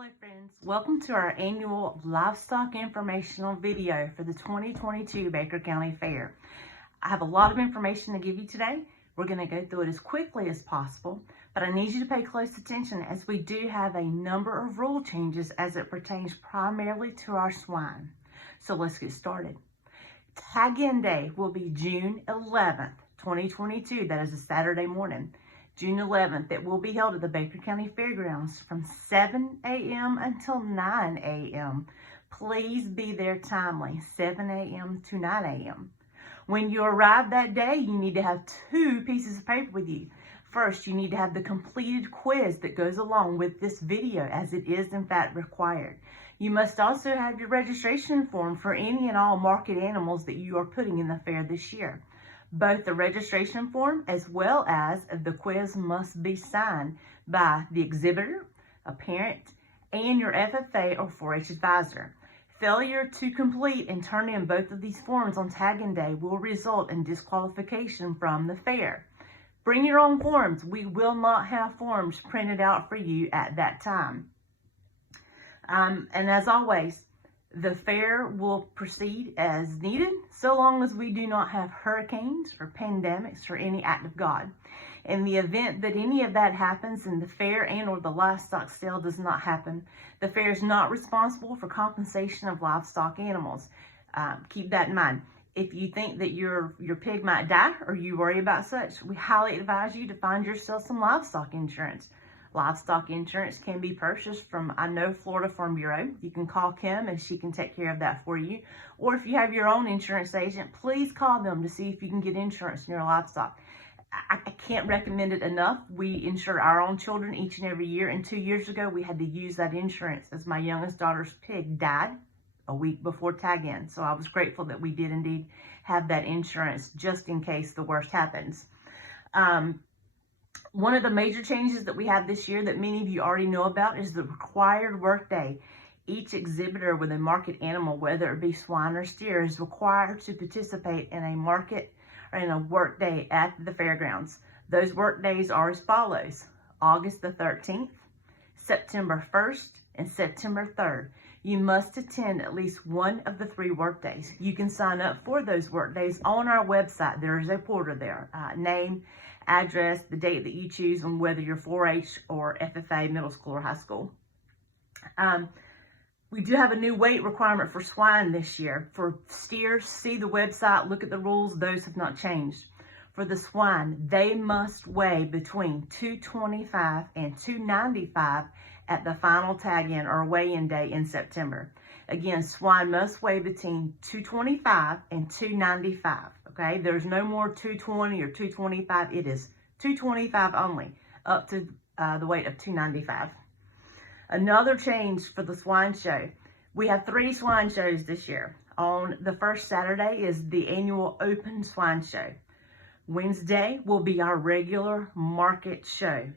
Hello friends, welcome to our annual livestock informational video for the 2022 Baker County Fair. I have a lot of information to give you today. We're going to go through it as quickly as possible, but I need you to pay close attention as we do have a number of rule changes as it pertains primarily to our swine. So let's get started. Tag-in day will be June 11th, 2022. That is a Saturday morning. June 11th, it will be held at the Baker County Fairgrounds from 7 a.m. until 9 a.m. Please be there timely, 7 a.m. to 9 a.m. When you arrive that day, you need to have 2 pieces of paper with you. First, you need to have the completed quiz that goes along with this video, as it is in fact required. You must also have your registration form for any and all market animals that you are putting in the fair this year. Both the registration form as well as the quiz must be signed by the exhibitor, a parent, and your FFA or 4-H advisor. Failure to complete and turn in both of these forms on tag-in day will result in disqualification from the fair. Bring your own forms. We will not have forms printed out for you at that time. And as always, the fair will proceed as needed, so long as we do not have hurricanes or pandemics or any act of God. In the event that any of that happens and the fair and or the livestock sale does not happen, the fair is not responsible for compensation of livestock animals. Keep that in mind. If you think that your pig might die or you worry about such, we highly advise you to find yourself some livestock insurance. Livestock insurance can be purchased from, I know, Florida Farm Bureau. You can call Kim and she can take care of that for you. Or if you have your own insurance agent, please call them to see if you can get insurance in your livestock. I can't recommend it enough. We insure our own children each and every year. And 2 years ago, we had to use that insurance as my youngest daughter's pig died a week before tag-in. So I was grateful that we did indeed have that insurance just in case the worst happens. One of the major changes that we have this year that many of you already know about is the required workday. Each exhibitor with a market animal, whether it be swine or steer, is required to participate in a market or in a workday at the fairgrounds. Those work days are as follows: August the 13th, September 1st, and September 3rd. You must attend at least one of the 3 work days. You can sign up for those work days on our website. There is a portal there. Name, address, the date that you choose, and whether you're 4-H or FFA, middle school or high school. We do have a new weight requirement for swine this year. For steers, see the website, look at the rules. Those have not changed. For the swine, they must weigh between 225 and 295 at the final tag-in or weigh-in day in September. Again, swine must weigh between 225 and 295, okay? There's no more 220 or 225. It is 225 only, up to the weight of 295. Another change for the swine show. We have 3 swine shows this year. On the first Saturday is the annual open swine show. Wednesday will be our regular market show.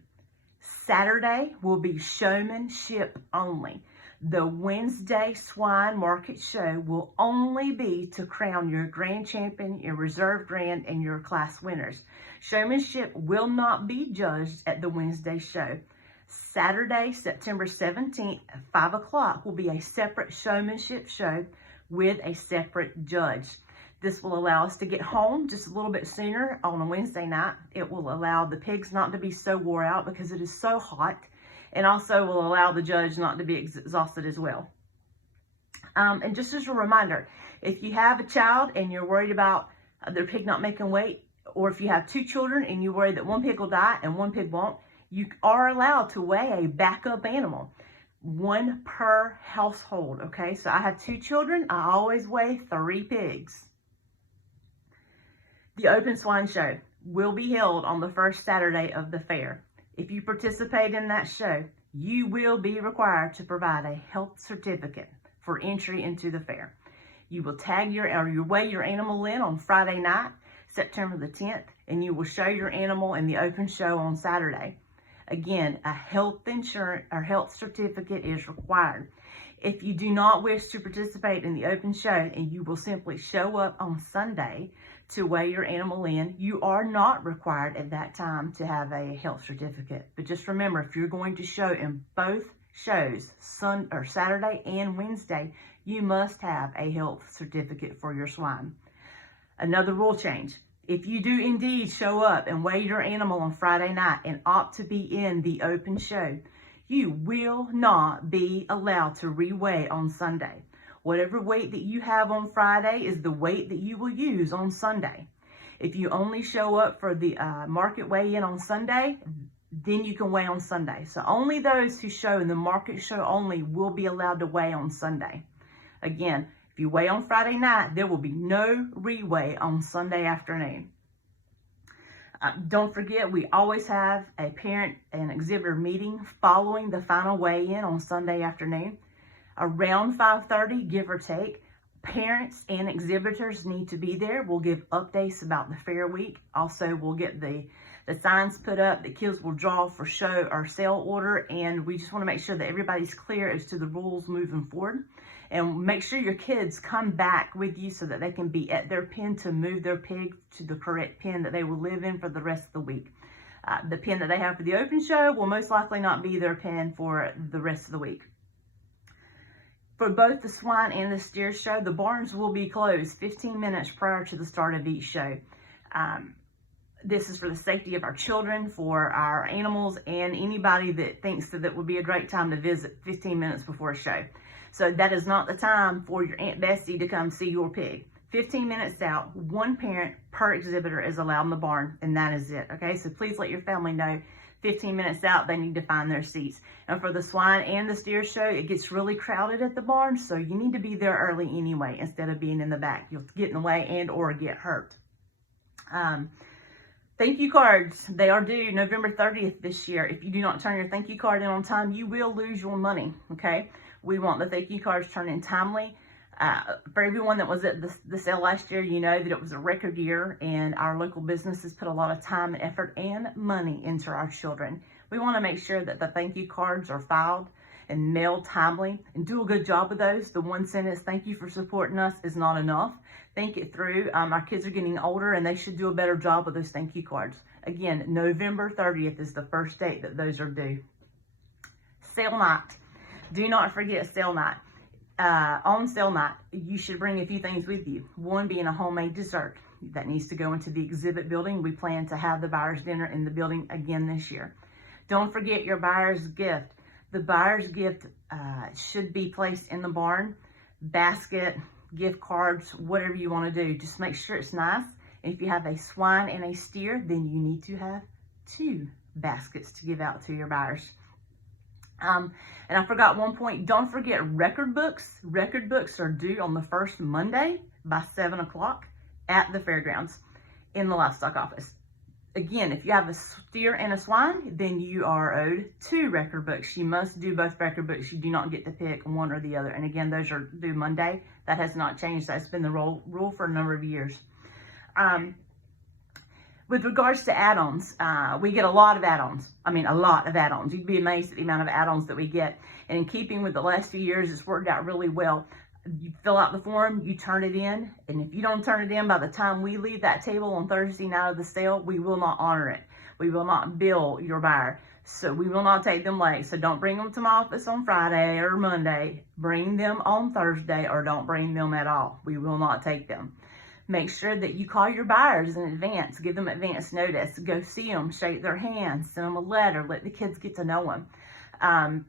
Saturday will be showmanship only. The Wednesday swine market show will only be to crown your grand champion, your reserve grand, and your class winners. Showmanship will not be judged at the Wednesday show. Saturday, September 17th at 5 o'clock will be a separate showmanship show with a separate judge. This will allow us to get home just a little bit sooner on a Wednesday night. It will allow the pigs not to be so wore out because it is so hot, and also will allow the judge not to be exhausted as well. And just as a reminder, if you have a child and you're worried about their pig not making weight, or if you have 2 children and you worry that one pig will die and one pig won't, you are allowed to weigh a backup animal, 1 per household, okay? So I have 2 children, I always weigh 3 pigs. The open swine show will be held on the first Saturday of the fair. If you participate in that show, you will be required to provide a health certificate for entry into the fair. You will tag you weigh your animal in on Friday night, September the 10th, and you will show your animal in the open show on Saturday. Again, a health insurance or health certificate is required. If you do not wish to participate in the open show and you will simply show up on Sunday to weigh your animal in, you are not required at that time to have a health certificate. But just remember, if you're going to show in both shows, Saturday and Wednesday, you must have a health certificate for your swine. Another rule change. If you do indeed show up and weigh your animal on Friday night and opt to be in the open show, you will not be allowed to reweigh on Sunday. Whatever weight that you have on Friday is the weight that you will use on Sunday. If you only show up for the market weigh-in on Sunday, then you can weigh on Sunday. So only those who show in the market show only will be allowed to weigh on Sunday. Again, if you weigh on Friday night, there will be no reweigh on Sunday afternoon. Don't forget, we always have a parent and exhibitor meeting following the final weigh-in on Sunday afternoon. Around 5:30, give or take, parents and exhibitors need to be there. We'll give updates about the fair week. Also, we'll get the signs put up that kids will draw for show or sale order, and we just want to make sure that everybody's clear as to the rules moving forward. And make sure your kids come back with you so that they can be at their pen to move their pig to the correct pen that they will live in for the rest of the week. The pen that they have for the open show will most likely not be their pen for the rest of the week. For both the swine and the steer show, the barns will be closed 15 minutes prior to the start of each show. This is for the safety of our children, for our animals, and anybody that thinks that it would be a great time to visit 15 minutes before a show. So that is not the time for your Aunt Bessie to come see your pig. 15 minutes out, one parent per exhibitor is allowed in the barn, and that is it, okay? So please let your family know 15 minutes out, they need to find their seats. And for the swine and the steer show, it gets really crowded at the barn, so you need to be there early anyway instead of being in the back. You'll get in the way and or get hurt. Thank you cards, they are due November 30th this year. If you do not turn your thank you card in on time, you will lose your money, okay? We want the thank you cards turned in timely. For everyone that was at the sale last year, you know that it was a record year, and our local businesses put a lot of time and effort and money into our children. We want to make sure that the thank you cards are filed and mailed timely, and do a good job with those. The one sentence, thank you for supporting us, is not enough. Think it through. Our kids are getting older, and they should do a better job with those thank you cards. Again, November 30th is the first date that those are due. Sale night. Do not forget sale night. On sale night, you should bring a few things with you. One being a homemade dessert that needs to go into the exhibit building. We plan to have the buyer's dinner in the building again this year. Don't forget your buyer's gift. The buyer's gift should be placed in the barn, basket, gift cards, whatever you want to do. Just make sure it's nice. And if you have a swine and a steer, then you need to have 2 baskets to give out to your buyers. And I forgot one point. Don't forget record books. Record books are due on the first Monday by 7 o'clock at the fairgrounds in the livestock office. Again, if you have a steer and a swine, then you are owed 2 record books. You must do both record books. You do not get to pick one or the other. And again, those are due Monday. That has not changed. That's been the rule for a number of years. With regards to add-ons, we get a lot of add-ons. I mean, a lot of add-ons. You'd be amazed at the amount of add-ons that we get. And in keeping with the last few years, it's worked out really well. You fill out the form, you turn it in, and if you don't turn it in by the time we leave that table on Thursday night of the sale, we will not honor it. We will not bill your buyer. So we will not take them late. So don't bring them to my office on Friday or Monday. Bring them on Thursday, or don't bring them at all. We will not take them. Make sure that you call your buyers in advance. Give them advance notice. Go see them, shake their hands, send them a letter, let the kids get to know them.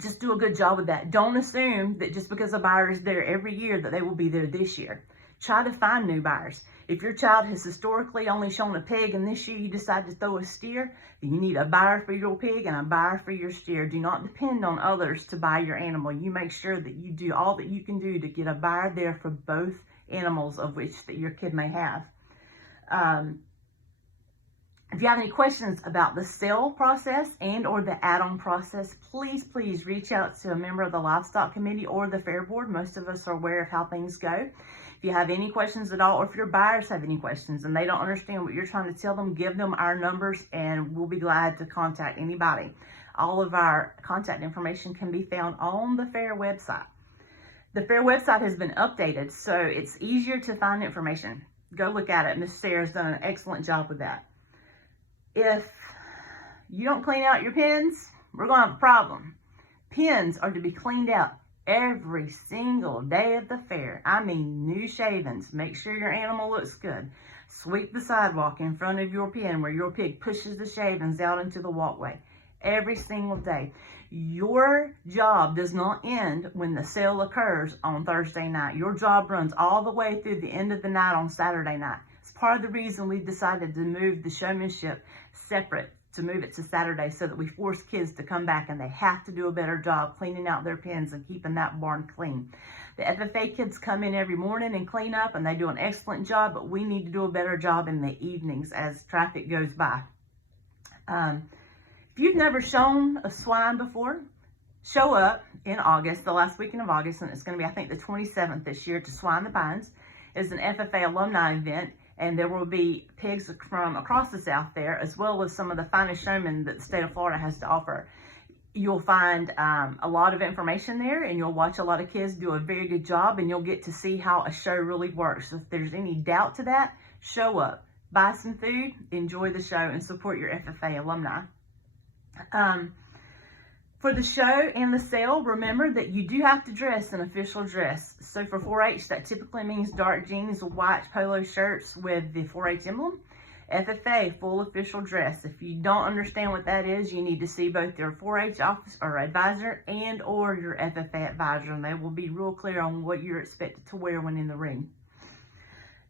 Just do a good job with that. Don't assume that just because a buyer is there every year that they will be there this year. Try to find new buyers. If your child has historically only shown a pig and this year you decide to throw a steer, then you need a buyer for your pig and a buyer for your steer. Do not depend on others to buy your animal. You make sure that you do all that you can do to get a buyer there for both animals of which that your kid may have. If you have any questions about the sale process and or the add-on process, please reach out to a member of the livestock committee or the fair board. Most of us are aware of how things go. If you have any questions at all, or if your buyers have any questions and they don't understand what you're trying to tell them, give them our numbers and we'll be glad to contact anybody. All of our contact information can be found on the fair website. The fair website has been updated, so it's easier to find information. Go look at it. Miss Sarah's done an excellent job with that. If you don't clean out your pens, we're going to have a problem. Pens are to be cleaned out every single day of the fair. I mean, new shavings. Make sure your animal looks good. Sweep the sidewalk in front of your pen where your pig pushes the shavings out into the walkway every single day. Your job does not end when the sale occurs on Thursday night. Your job runs all the way through the end of the night on Saturday night. It's part of the reason we decided to move the showmanship separate, to move it to Saturday, so that we force kids to come back and they have to do a better job cleaning out their pens and keeping that barn clean. The FFA kids come in every morning and clean up, and they do an excellent job, but we need to do a better job in the evenings as traffic goes by. If you've never shown a swine before, show up in August, the last weekend of August, and it's going to be, I think, the 27th this year, to Swine the Pines. It's an FFA alumni event, and there will be pigs from across the South there, as well as some of the finest showmen that the state of Florida has to offer. You'll find a lot of information there, and you'll watch a lot of kids do a very good job, and you'll get to see how a show really works. So if there's any doubt to that, show up, buy some food, enjoy the show, and support your FFA alumni. For the show and the sale, remember that you do have to dress an official dress. So for 4-H, that typically means dark jeans, white polo shirts with the 4-H emblem. FFA, full official dress. If you don't understand what that is, you need to see both your 4-H office or advisor and or your FFA advisor, and they will be real clear on what you're expected to wear when in the ring.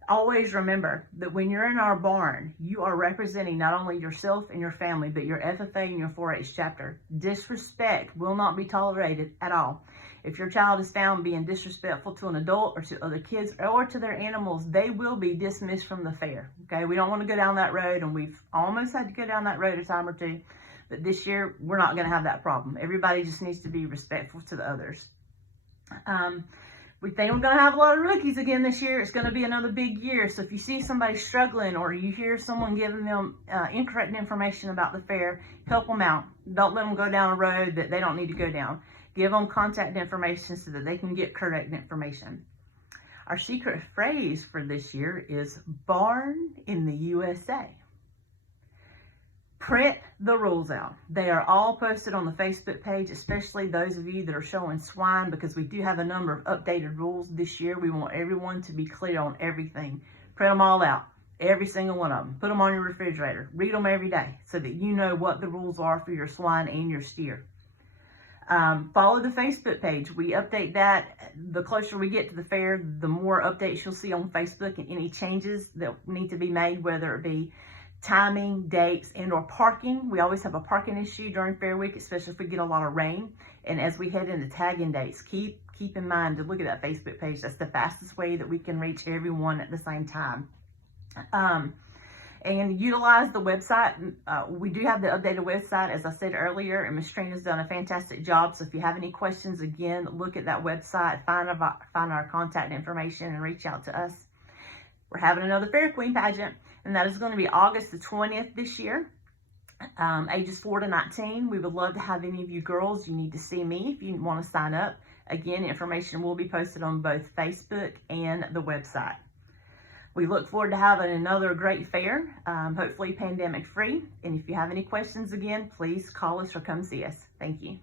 Always remember that when you're in our barn, you are representing not only yourself and your family, but your FFA and your 4-H chapter. Disrespect will not be tolerated at all. If your child is found being disrespectful to an adult or to other kids or to their animals, they will be dismissed from the fair. Okay, we don't want to go down that road, and we've almost had to go down that road a time or two, but this year we're not going to have that problem. Everybody just needs to be respectful to the others. We think we're going to have a lot of rookies again this year. It's going to be another big year. So if you see somebody struggling, or you hear someone giving them incorrect information about the fair, help them out. Don't let them go down a road that they don't need to go down. Give them contact information so that they can get correct information. Our secret phrase for this year is "Barn in the USA." Print the rules out. They are all posted on the Facebook page, especially those of you that are showing swine, because we do have a number of updated rules this year. We want everyone to be clear on everything. Print them all out, every single one of them. Put them on your refrigerator. Read them every day so that you know what the rules are for your swine and your steer. Follow the Facebook page. We update that. The closer we get to the fair, the more updates you'll see on Facebook, and any changes that need to be made, whether it be timing, dates, and or parking. We always have a parking issue during Fair Week, especially if we get a lot of rain. And as we head into tagging dates, keep in mind to look at that Facebook page. That's the fastest way that we can reach everyone at the same time. And utilize the website. We do have the updated website, as I said earlier, and Ms. Trina's done a fantastic job. So if you have any questions, again, look at that website, find our contact information, and reach out to us. We're having another Fair Queen pageant, and that is going to be August the 20th this year, ages 4 to 19. We would love to have any of you girls. You need to see me if you want to sign up. Again, information will be posted on both Facebook and the website. We look forward to having another great fair, hopefully pandemic free. And if you have any questions, again, please call us or come see us. Thank you.